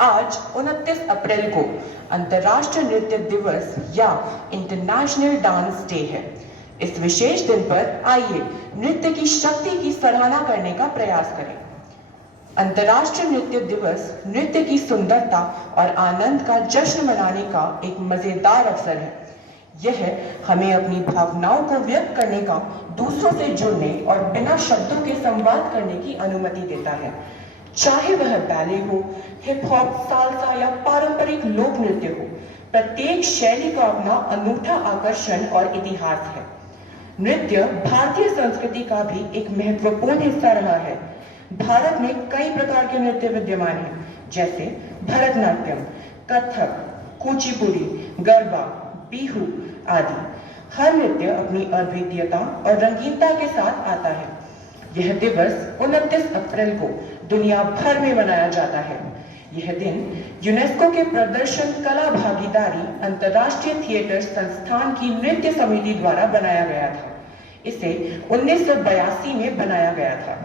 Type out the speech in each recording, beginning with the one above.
आज 29 अप्रैल को अंतर्राष्ट्रीय नृत्य दिवस या इंटरनेशनल डांस डे है। इस विशेष दिन पर आइए नृत्य की शक्ति की सराहना करने का प्रयास करें। अंतर्राष्ट्रीय नृत्य दिवस नृत्य की सुंदरता और आनंद का जश्न मनाने का एक मजेदार अवसर है। यह हमें अपनी भावनाओं को व्यक्त करने का, दूसरों से जुड़ने और बिना शब्दों के संवाद करने की अनुमति देता है। चाहे वह बैले हो, हिप हॉप, साल्सा या पारंपरिक लोक नृत्य हो, प्रत्येक शैली का अपना अनूठा आकर्षण और इतिहास है। नृत्य भारतीय संस्कृति का भी एक महत्वपूर्ण हिस्सा रहा है। भारत में कई प्रकार के नृत्य विद्यमान हैं, जैसे भरतनाट्यम, कथक, कुचिपुड़ी, गरबा, बिहू आदि। हर नृत्य अपनी अद्वितीयता और रंगीनता के साथ आता है। यह दिवस 29 अप्रैल को दुनिया भर में मनाया जाता है। यह दिन यूनेस्को के प्रदर्शन कला भागीदारी अंतर्राष्ट्रीय थिएटर संस्थान की नृत्य समिति द्वारा बनाया गया था। इसे 1982 में बनाया गया था।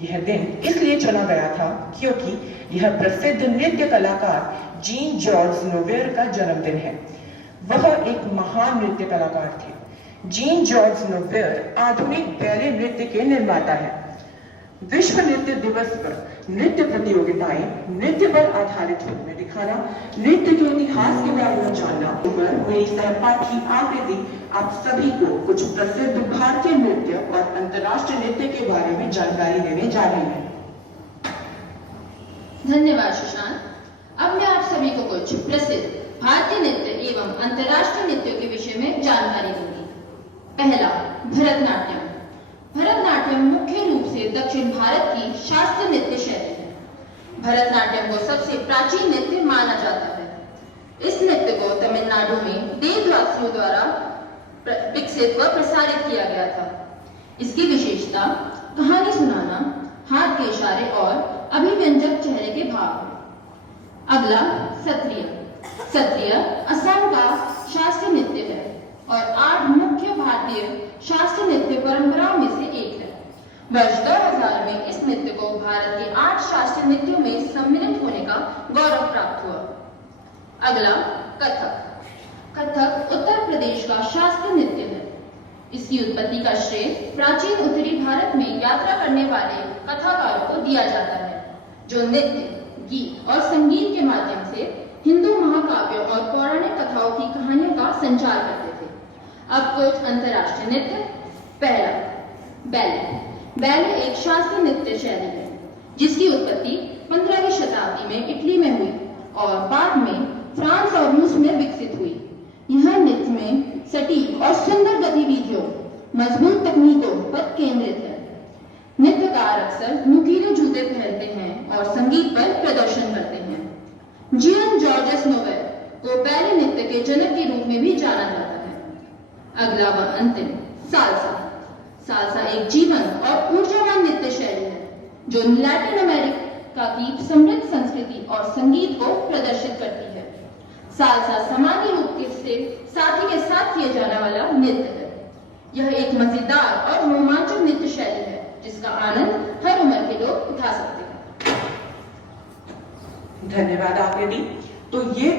यह दिन इसलिए चुना गया था क्योंकि यह प्रसिद्ध नृत्य कलाकार जीन जॉर्ज नोवेयर का जन्मदिन है। वह एक महान नृत्य कलाकार थे। जीन जॉर्ज नोवेयर आधुनिक बैले नृत्य के निर्माता है। विश्व नृत्य दिवस पर नृत्य प्रतियोगिताएं नृत्य पर आधारित फिल्में दिखाना, नृत्य के इतिहास के बारे में जानना। मेरी सहपाठी आकृति आप सभी को कुछ प्रसिद्ध भारतीय नृत्य और अंतर्राष्ट्रीय नृत्य के बारे में जानकारी देने जा रही है। धन्यवाद सुशांत। अब मैं आप सभी को कुछ प्रसिद्ध भारतीय नृत्य एवं अंतर्राष्ट्रीय नृत्यों के विषय में जानकारी दूंगी। पहला, भरतनाट्यम। भरतनाट्यम मुख्य रूप से दक्षिण भारत की शास्त्रीय नृत्य शैली है। भरतनाट्यम को सबसे प्राचीन नृत्य माना जाता है। इस नृत्य को तमिलनाडु में देवदासियों द्वारा विकसित व प्रसारित किया गया था। इसकी विशेषता कहानी सुनाना, हाथ के इशारे और अभिव्यंजक चेहरे के भाव है। अगला, सत्रिय। सत्रिय असम का शास्त्रीय नृत्य है और 8 मुख्य भारतीय शास्त्रीय नृत्य परंपराओं में से एक है। वर्ष 2000 में इस नृत्य को भारत के 8 शास्त्रीय नृत्यों में सम्मिलित होने का गौरव प्राप्त हुआ। अगला, कथक। कथक उत्तर प्रदेश का शास्त्रीय नृत्य है। इसकी उत्पत्ति का श्रेय प्राचीन उत्तरी भारत में यात्रा करने वाले कथाकारों को दिया जाता है, जो नृत्य, गीत और संगीत के माध्यम से हिंदू महाकाव्यों और पौराणिक कथाओं की कहानियों का संचार करते थे। अब कुछ अंतर्राष्ट्रीय नृत्य। पहला, बैले। बैले एक शास्त्रीय नृत्य शैली है, जिसकी उत्पत्ति 15वीं शताब्दी में इटली में हुई और बाद में फ्रांस और रूस में विकसित हुई। यह नृत्य में सटीक और सुंदर गतिविधियों, मजबूत तकनीकों पर केंद्रित है। नृत्यकार अक्सर नुकीले जूते पहनते हैं और संगीत पर प्रदर्शन करते हैं। जीन जॉर्ज नोवेयर को बैले नृत्य के जनक के रूप में भी जाना जाता है। अगला व अंतिम, साल्सा। साल्सा एक जीवन और ऊर्जावान नृत्य शैली है, जो लैटिन अमेरिका की समृद्ध संस्कृति और संगीत को प्रदर्शित करती है। साल्सा सामान्य रूप से साथी के साथ किया जाने वाला नृत्य है। यह एक मजेदार और रोमांचक नृत्य शैली है, जिसका आनंद हर उम्र के लोग उठा सकते हैं। धन्यवाद आकृति। तो ये